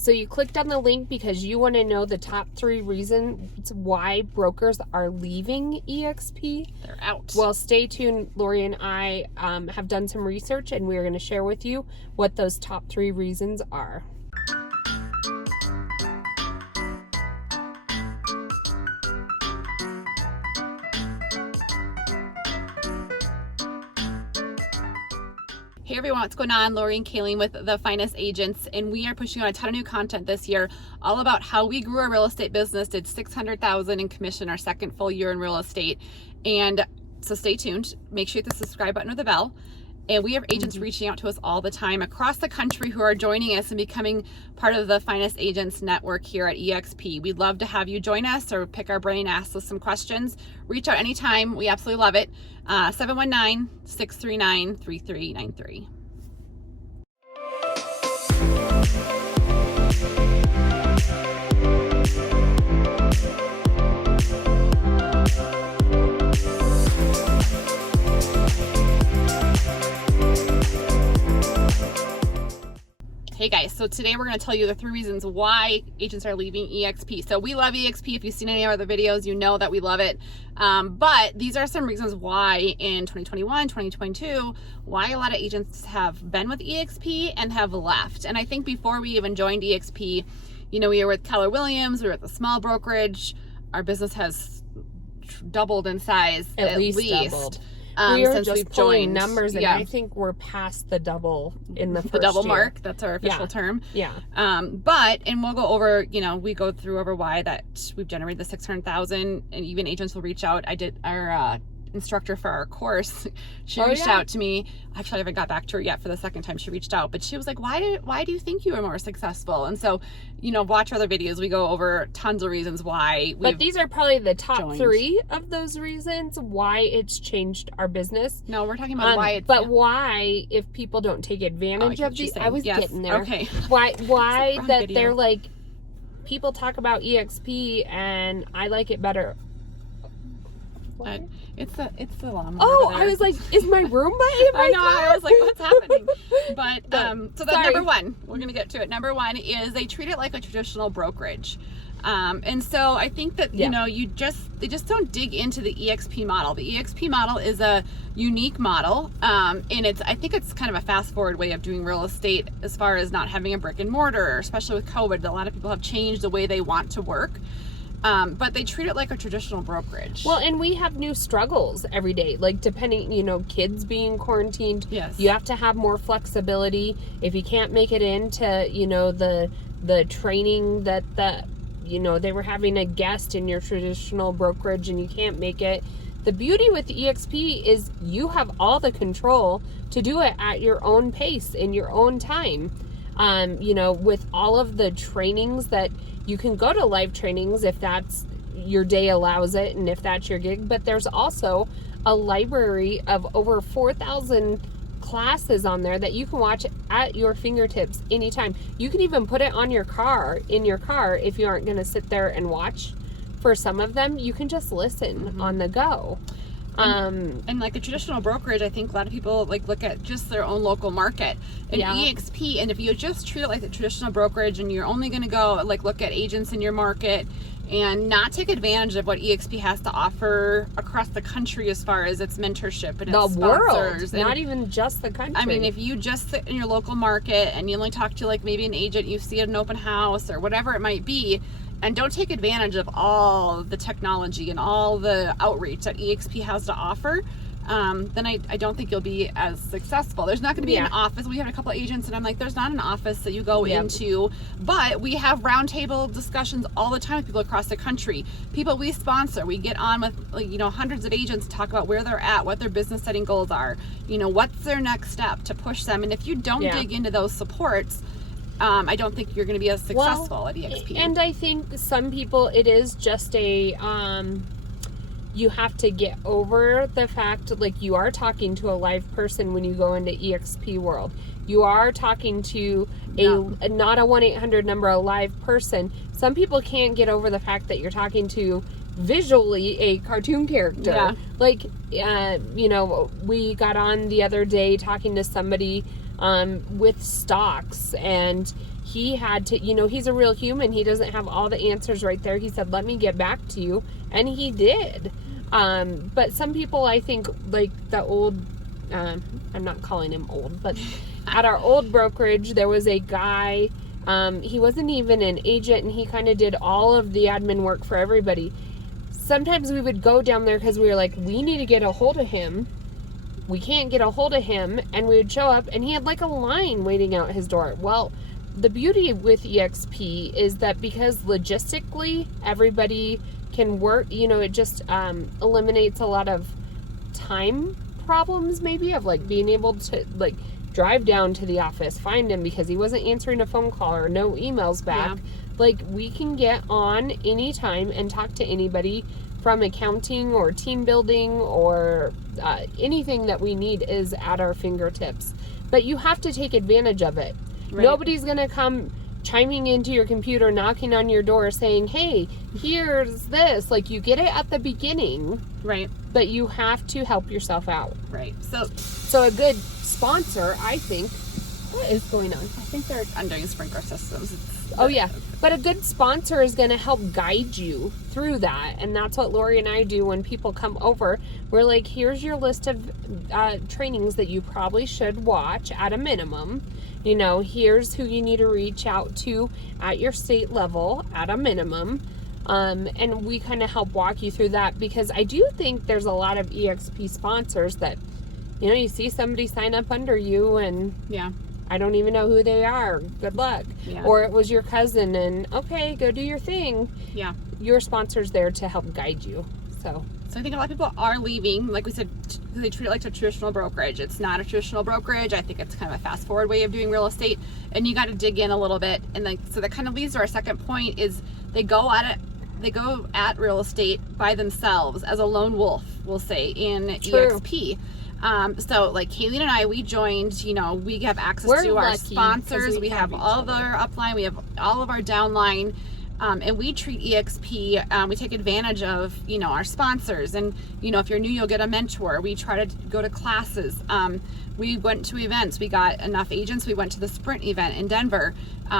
So you clicked on the link because you want to know the top 3 reasons why brokers are leaving eXp. They're out. Well, stay tuned. Laurie and I have done some research, and we're going to share with you what those top 3 reasons are. Hey everyone, what's going on? Laurie and Kalene with The Finest Agents, and we are pushing on a ton of new content this year, all about how we grew our real estate business, did $600,000 in commission our second full year in real estate. And so stay tuned. Make sure you hit the subscribe button or the bell. And we have agents reaching out to us all the time across the country who are joining us and becoming part of the Finest Agents network here at eXp. We'd love to have you join us or pick our brain, ask us some questions. Reach out anytime. We absolutely love it. 719-639-3393. Hey guys, so today we're going to tell you the 3 reasons why agents are leaving eXp. So we love eXp. If you've seen any of our other videos, you know that we love it. But these are some reasons why in 2021, 2022, why a lot of agents have been with eXp and have left. And I think before we even joined eXp, you know, we were with Keller Williams, we were at the small brokerage. Our business has doubled in size, at least. Doubled. We are since just we've pulling joined. numbers, and Yeah. I think we're past the double in the first The double year. mark, that's our official term. Yeah. And we'll go over, you know, we go through over why that we've generated the 600,000, and even agents will reach out. I did our instructor for our course. She reached out to me. Actually, I haven't got back to her yet for the second time she reached out, but she was like, why do you think you were more successful? And so, you know, watch our other videos. We go over tons of reasons why. But these are probably the top 3 of those reasons why it's changed our business. No, we're talking about why it's... But why, if people don't take advantage of these... I was getting there. Okay. Why that video. they're like, people talk about eXp and I like it better. It's the lawnmower. Oh, I was like, is my Roomba in my car? I was like, what's happening? But so that's sorry. number 1. We're gonna get to it. Number 1 is they treat it like a traditional brokerage. And so I think that, you know, they just don't dig into the eXp model. The eXp model is a unique model. And I think it's kind of a fast forward way of doing real estate as far as not having a brick and mortar, especially with COVID. A lot of people have changed the way they want to work. But they treat it like a traditional brokerage. Well, and we have new struggles every day, like depending, you know, kids being quarantined. Yes. You have to have more flexibility. If you can't make it into, you know, the training that you know, they were having a guest in your traditional brokerage and you can't make it. The beauty with eXp is you have all the control to do it at your own pace in your own time. You know, with all of the trainings that you can go to live trainings if that's your day allows it and if that's your gig, but there's also a library of over 4,000 classes on there that you can watch at your fingertips anytime. You can even put it on your car, in your car, if you aren't going to sit there and watch. For some of them, you can just listen on the go. And like a traditional brokerage, I think a lot of people like look at just their own local market. And eXp, and if you just treat it like a traditional brokerage and you're only going to go like look at agents in your market and not take advantage of what eXp has to offer across the country as far as its mentorship and its sponsors. Not even just the country. I mean, if you just sit in your local market and you only talk to like maybe an agent you see at an open house or whatever it might be, and don't take advantage of all the technology and all the outreach that eXp has to offer, then I don't think you'll be as successful. There's not going to be an office. We have a couple of agents and I'm like, there's not an office that you go into, but we have roundtable discussions all the time with people across the country. People we sponsor, we get on with, like, you know, hundreds of agents to talk about where they're at, what their business setting goals are, you know, what's their next step to push them. And if you don't dig into those supports, I don't think you're going to be as successful at eXp. And I think some people, it is just a, you have to get over the fact, like, you are talking to a live person when you go into eXp world. You are talking to not a 1-800 number, a live person. Some people can't get over the fact that you're talking to visually a cartoon character. Like, you know, we got on the other day talking to somebody with stocks, and he had to, he's a real human. He doesn't have all the answers right there. He said, let me get back to you. And he did. But some people, I think, like the old, I'm not calling him old, but at our old brokerage, there was a guy, he wasn't even an agent, and he kind of did all of the admin work for everybody. Sometimes we would go down there because we were like, we need to get a hold of him. We can't get a hold of him. And we would show up, and he had like a line waiting out his door. Well, the beauty with eXp is that because logistically everybody can work, it just eliminates a lot of time problems, maybe, of like being able to like drive down to the office, find him because he wasn't answering a phone call or no emails back. Yeah. Like, we can get on anytime and talk to anybody from accounting or team building or anything that we need is at our fingertips. But you have to take advantage of it. Right. Nobody's going to come chiming into your computer, knocking on your door saying, hey, here's this. Like, you get it at the beginning. Right. But you have to help yourself out. Right. So a good sponsor, I think, what is going on? I think they're undoing sprinkler systems. Yeah. But a good sponsor is going to help guide you through that. And that's what Laurie and I do when people come over. We're like, here's your list of trainings that you probably should watch at a minimum. Here's who you need to reach out to at your state level at a minimum. And we kind of help walk you through that, because I do think there's a lot of eXp sponsors that, you see somebody sign up under you and I don't even know who they are. Good luck. Yeah. Or it was your cousin and okay, go do your thing. Yeah. Your sponsor's there to help guide you. So I think a lot of people are leaving, like we said, because they treat it like a traditional brokerage. It's not a traditional brokerage. I think it's kind of a fast forward way of doing real estate, and you got to dig in a little bit. And so that kind of leads to our second point is they go at real estate by themselves as a lone wolf, we'll say, in eXp. So like Kalene and I, we joined, we have access to our sponsors. We have all of our upline. We have all of our downline. And we treat eXp, we take advantage of, our sponsors. And, if you're new, you'll get a mentor. We try to go to classes. We went to events. We got enough agents. We went to the Sprint event in Denver.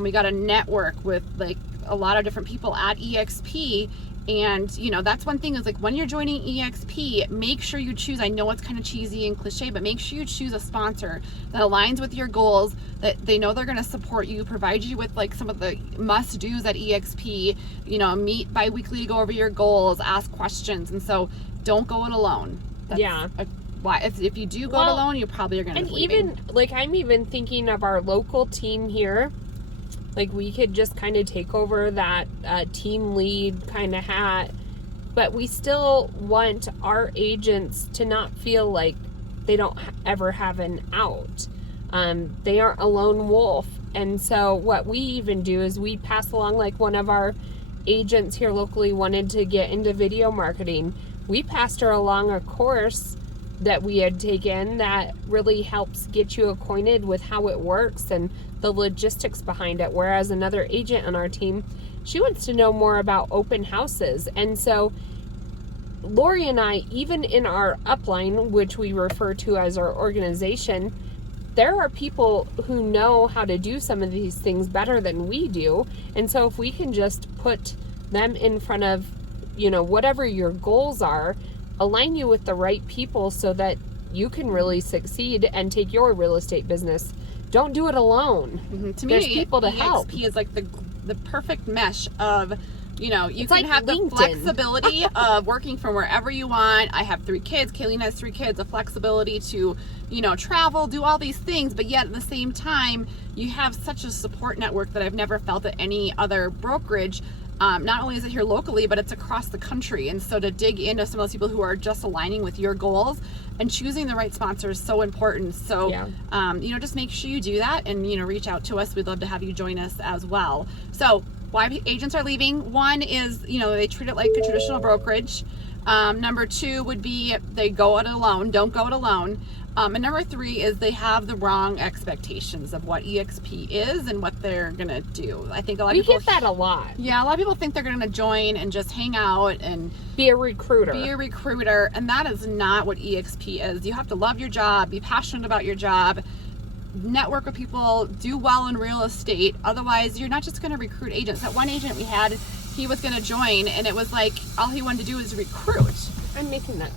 We got a network with like a lot of different people at eXp. And, that's one thing is like when you're joining eXp, make sure you choose, I know it's kind of cheesy and cliche, but make sure you choose a sponsor that aligns with your goals, that they know they're going to support you, provide you with like some of the must do's at eXp, meet bi-weekly to go over your goals, ask questions. And so don't go it alone. If you do go it alone, you probably are going to be leaving. Even like, I'm even thinking of our local team here. Like, we could just kind of take over that team lead kind of hat, but we still want our agents to not feel like they don't ever have an out. They aren't a lone wolf. And so what we even do is we pass along, like one of our agents here locally wanted to get into video marketing. We passed her along a course that we had taken that really helps get you acquainted with how it works and the logistics behind it. Whereas another agent on our team, she wants to know more about open houses. And so Laurie and I, even in our upline, which we refer to as our organization, there are people who know how to do some of these things better than we do. And so if we can just put them in front of, whatever your goals are, align you with the right people so that you can really succeed and take your real estate business. Don't do it alone. Mm-hmm. To me, there's people to help. eXp is like the perfect mesh of, you can like have LinkedIn. The flexibility of working from wherever you want. I have 3 kids. Kalene has 3 kids. The flexibility to, travel, do all these things. But yet at the same time, you have such a support network that I've never felt at any other brokerage. Not only is it here locally, but it's across the country. And so to dig into some of those people who are just aligning with your goals and choosing the right sponsor is so important. So, just make sure you do that and, reach out to us. We'd love to have you join us as well. So why agents are leaving. One is, they treat it like a traditional brokerage. Number 2 would be they go it alone. Don't go it alone. And number 3 is they have the wrong expectations of what eXp is and what they're going to do. I think a lot of people... We get that a lot. Yeah, a lot of people think they're going to join and just hang out and... Be a recruiter. And that is not what eXp is. You have to love your job, be passionate about your job, network with people, do well in real estate. Otherwise, you're not just going to recruit agents. That one agent we had, he was going to join, and it was like all he wanted to do was recruit. I'm making that.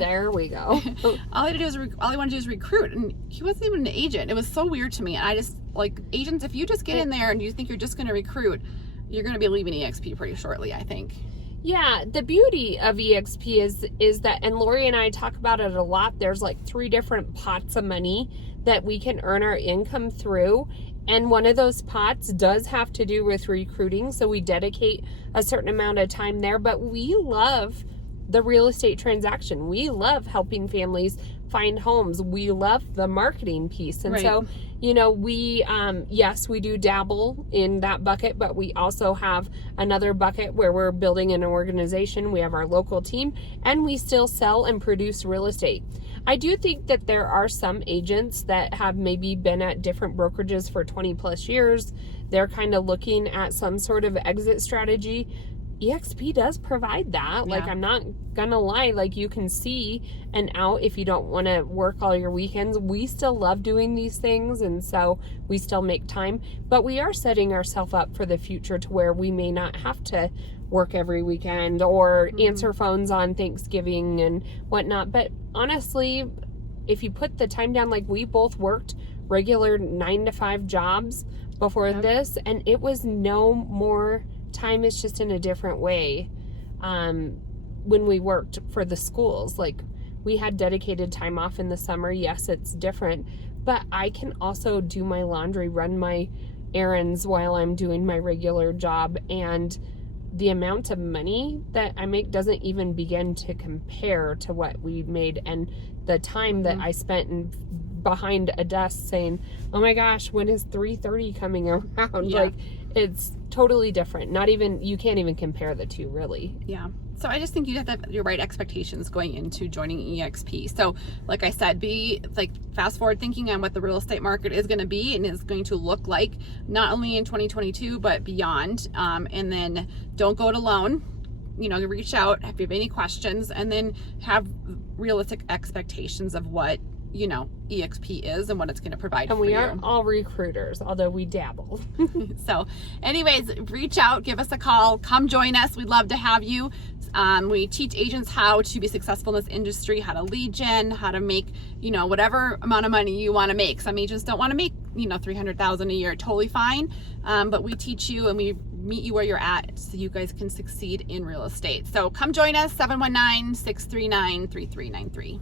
There we go. all he wanted to do is recruit, and he wasn't even an agent. It was so weird to me. And I just, like, agents, if you just get in there and you think you're just going to recruit, you're going to be leaving eXp pretty shortly, I think. Yeah, the beauty of eXp is that, and Laurie and I talk about it a lot, there's like 3 different pots of money that we can earn our income through. And one of those pots does have to do with recruiting. So we dedicate a certain amount of time there, but we love the real estate transaction. We love helping families find homes. We love the marketing piece. And so, we, yes, we do dabble in that bucket, but we also have another bucket where we're building an organization. We have our local team, and we still sell and produce real estate. I do think that there are some agents that have maybe been at different brokerages for 20 plus years. They're kind of looking at some sort of exit strategy. eXp does provide that. Yeah. Like, I'm not gonna lie, like, you can see an out if you don't want to work all your weekends. We still love doing these things, and so we still make time, but we are setting ourselves up for the future to where we may not have to work every weekend or answer phones on Thanksgiving and whatnot. But honestly, if you put the time down, like, we both worked regular 9 to 5 jobs before this, and it was no more time. It's just in a different way. When we worked for the schools, like, we had dedicated time off in the summer. Yes, it's different, but I can also do my laundry, run my errands while I'm doing my regular job, and the amount of money that I make doesn't even begin to compare to what we made, and the time that I spent behind a desk saying, oh my gosh, when is 3:30 coming around? Yeah. Like, it's totally different. You can't even compare the two, really. Yeah. So I just think you have your right expectations going into joining eXp. So like I said, be like fast forward thinking on what the real estate market is going to be and is going to look like, not only in 2022, but beyond. And then don't go it alone. Reach out if you have any questions, and then have realistic expectations of what eXp is and what it's going to provide for you. And we aren't all recruiters, although we dabble. So anyways, reach out, give us a call, come join us. We'd love to have you. We teach agents how to be successful in this industry, how to lead gen, how to make, whatever amount of money you want to make. Some agents don't want to make, $300,000 a year. Totally fine. But we teach you and we meet you where you're at so you guys can succeed in real estate. So come join us, 719-639-3393.